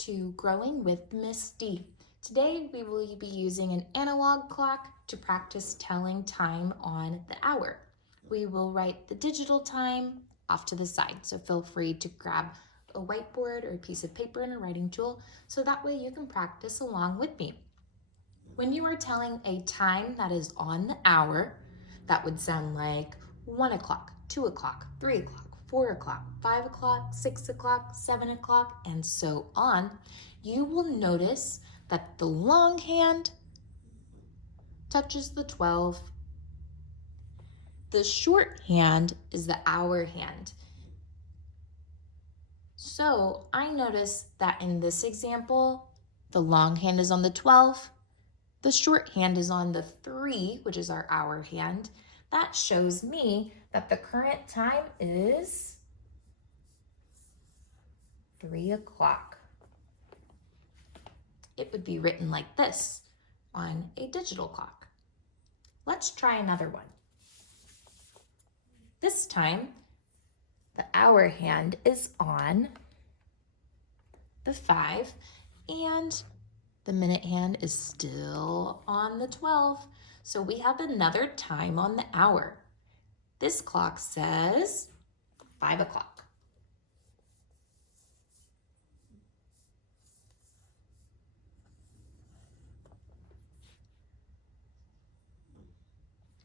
to Growing with Miss D. Today we will be using an analog clock to practice telling time on the hour. We will write the digital time off to the side, so feel free to grab a whiteboard or a piece of paper and a writing tool so that way you can practice along with me. When you are telling a time that is on the hour, that would sound like 1 o'clock, 2 o'clock, 3 o'clock, 4 o'clock, 5 o'clock, 6 o'clock, 7 o'clock, and so on. You will notice that the long hand touches the 12. The short hand is the hour hand. So I notice that in this example, the long hand is on the 12. The short hand is on the 3, which is our hour hand. That shows me that the current time is 3 o'clock. It would be written like this on a digital clock. Let's try another one. This time, the hour hand is on the 5 and the minute hand is still on the 12. So we have another time on the hour. This clock says 5 o'clock.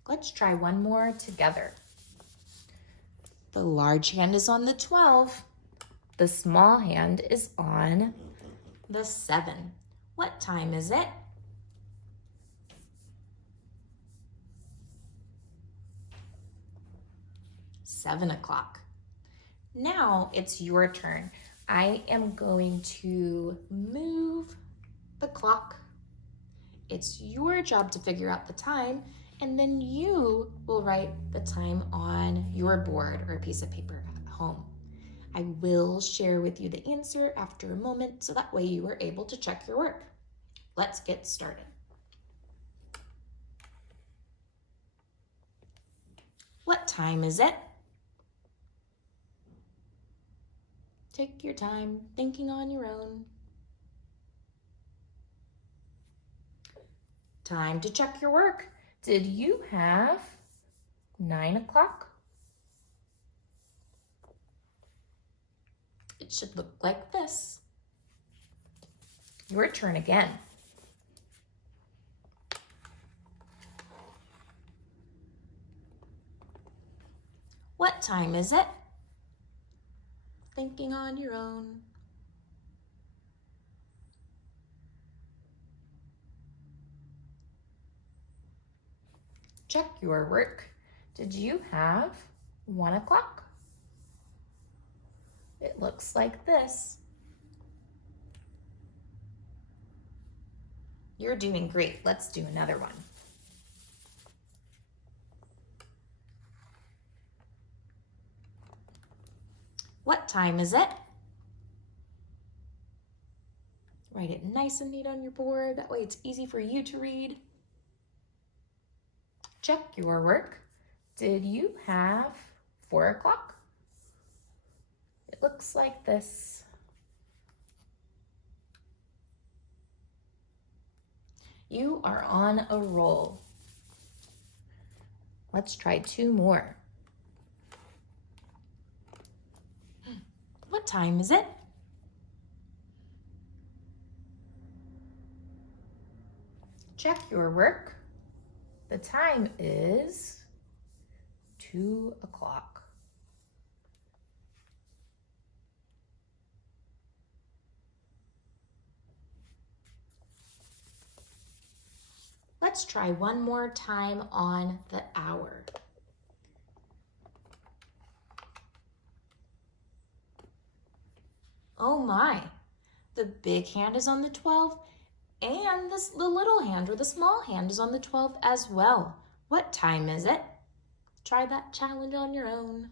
Let's try one more together. The large hand is on the 12. The small hand is on the 7. What time is it? Seven o'clock. Now it's your turn. I am going to move the clock. It's your job to figure out the time, and then you will write the time on your board or a piece of paper at home. I will share with you the answer after a moment so that way you are able to check your work. Let's get started. What time is it? Take your time thinking on your own. Time to check your work. Did you have 9 o'clock? It should look like this. Your turn again. What time is it? Thinking on your own. Check your work. Did you have 1 o'clock? It looks like this. You're doing great. Let's do another one. What time is it? Write it nice and neat on your board. That way it's easy for you to read. Check your work. Did you have 4 o'clock? It looks like this. You are on a roll. Let's try 2 more. What time is it? Check your work. The time is 2 o'clock. Let's try one more time on the hour. Oh my, the big hand is on the 12 and the little hand or the small hand is on the 12 as well. What time is it? Try that challenge on your own.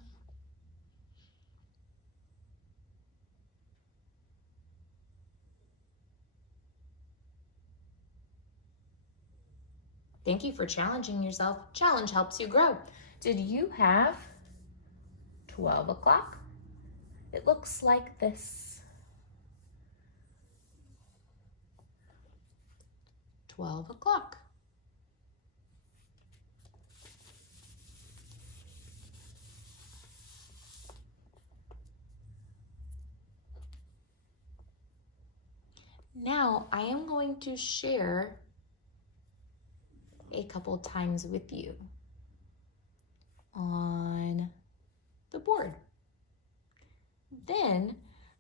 Thank you for challenging yourself. Challenge helps you grow. Did you have 12 o'clock? It looks like this. 12 o'clock. Now I am going to share a couple times with you on the board. Then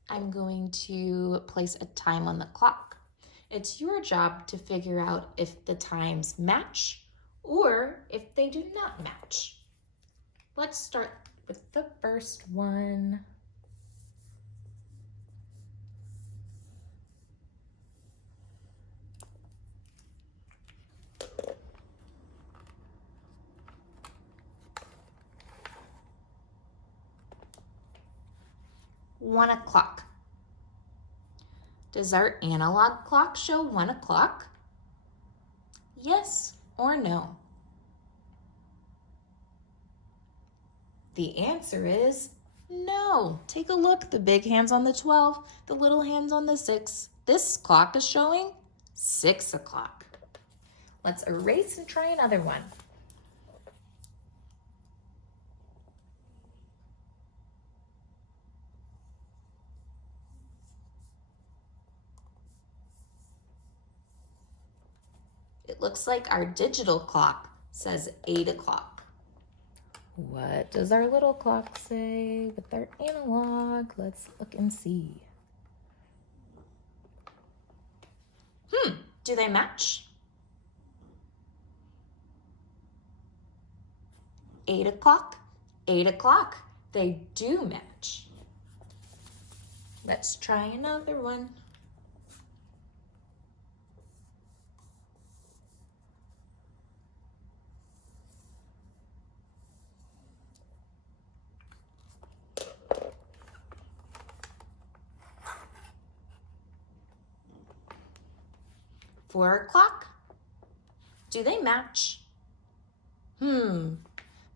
I'm going to place a time on the clock. It's your job to figure out if the times match or if they do not match. Let's start with the first one. One o'clock. Does our analog clock show 1 o'clock? Yes or no? The answer is no. Take a look. The big hand's on the 12, the little hand's on the 6. This clock is showing 6 o'clock. Let's erase and try another one. It looks like our digital clock says 8 o'clock. What does our little clock say with our analog? Let's look and see. Do they match? 8 o'clock, 8 o'clock. They do match. Let's try another one. Four o'clock. Do they match? The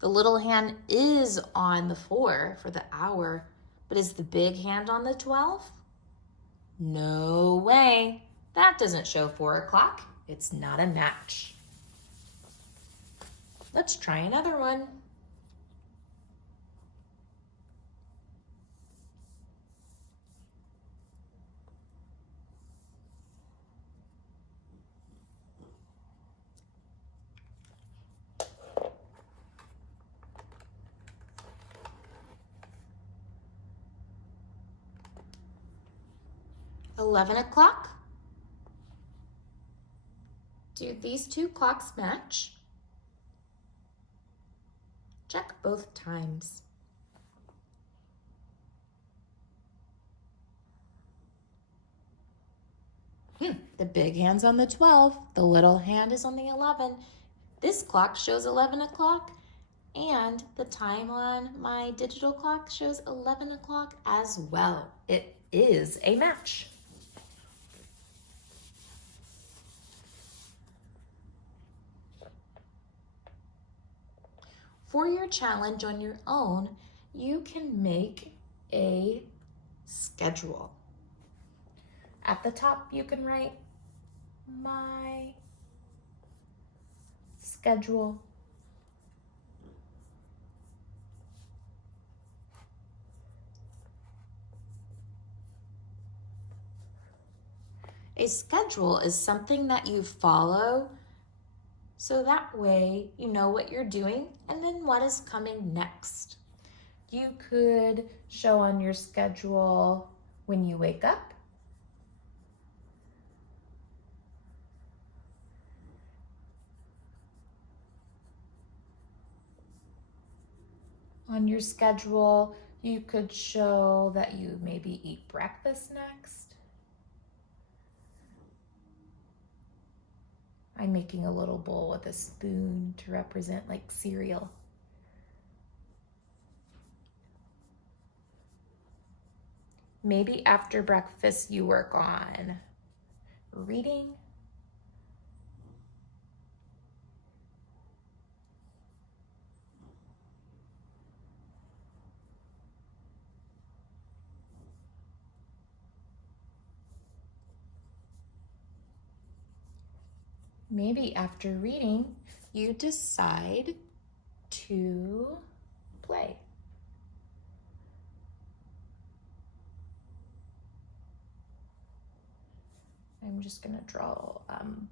little hand is on the 4 for the hour, but is the big hand on the 12? No way. That doesn't show 4 o'clock. It's not a match. Let's try another one. $11 o'clock. Do these two clocks match? Check both times. The big hand's on the 12, the little hand is on the 11. This clock shows 11 o'clock, and the time on my digital clock shows 11 o'clock as well. It is a match. For your challenge on your own, you can make a schedule. At the top, you can write my schedule. A schedule is something that you follow, so that way you know what you're doing and then what is coming next. You could show on your schedule when you wake up, on your schedule, you could show that you maybe eat breakfast next. I'm making a little bowl with a spoon to represent like cereal. Maybe after breakfast you work on reading, Maybe after reading, you decide to play. I'm just gonna draw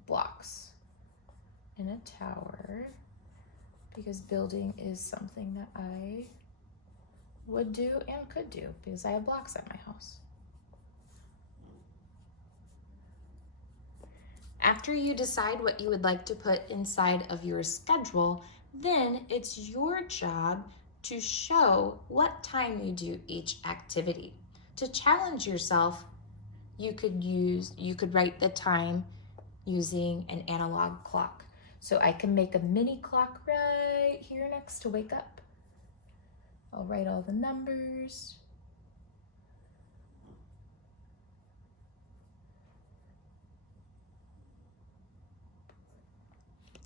blocks in a tower because building is something that I would do and could do because I have blocks at my house. After you decide what you would like to put inside of your schedule, then it's your job to show what time you do each activity. To challenge yourself, you could write the time using an analog clock. So I can make a mini clock right here next to wake up. I'll write all the numbers.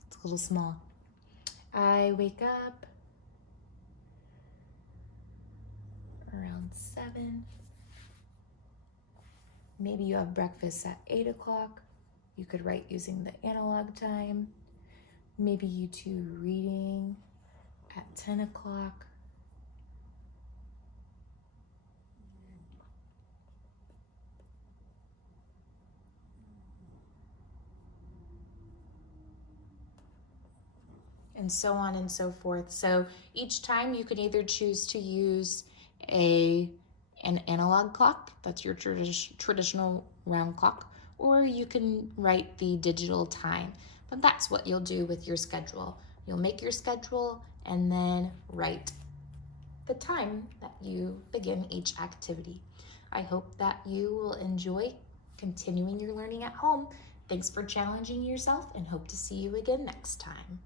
It's a little small. I wake up around 7. Maybe you have breakfast at 8 o'clock. You could write using the analog time. Maybe you do reading at 10 o'clock. And so on and so forth. So each time you can either choose to use an analog clock, that's your traditional round clock, or you can write the digital time. But that's what you'll do with your schedule. You'll make your schedule and then write the time that you begin each activity. I hope that you will enjoy continuing your learning at home. Thanks for challenging yourself and hope to see you again next time.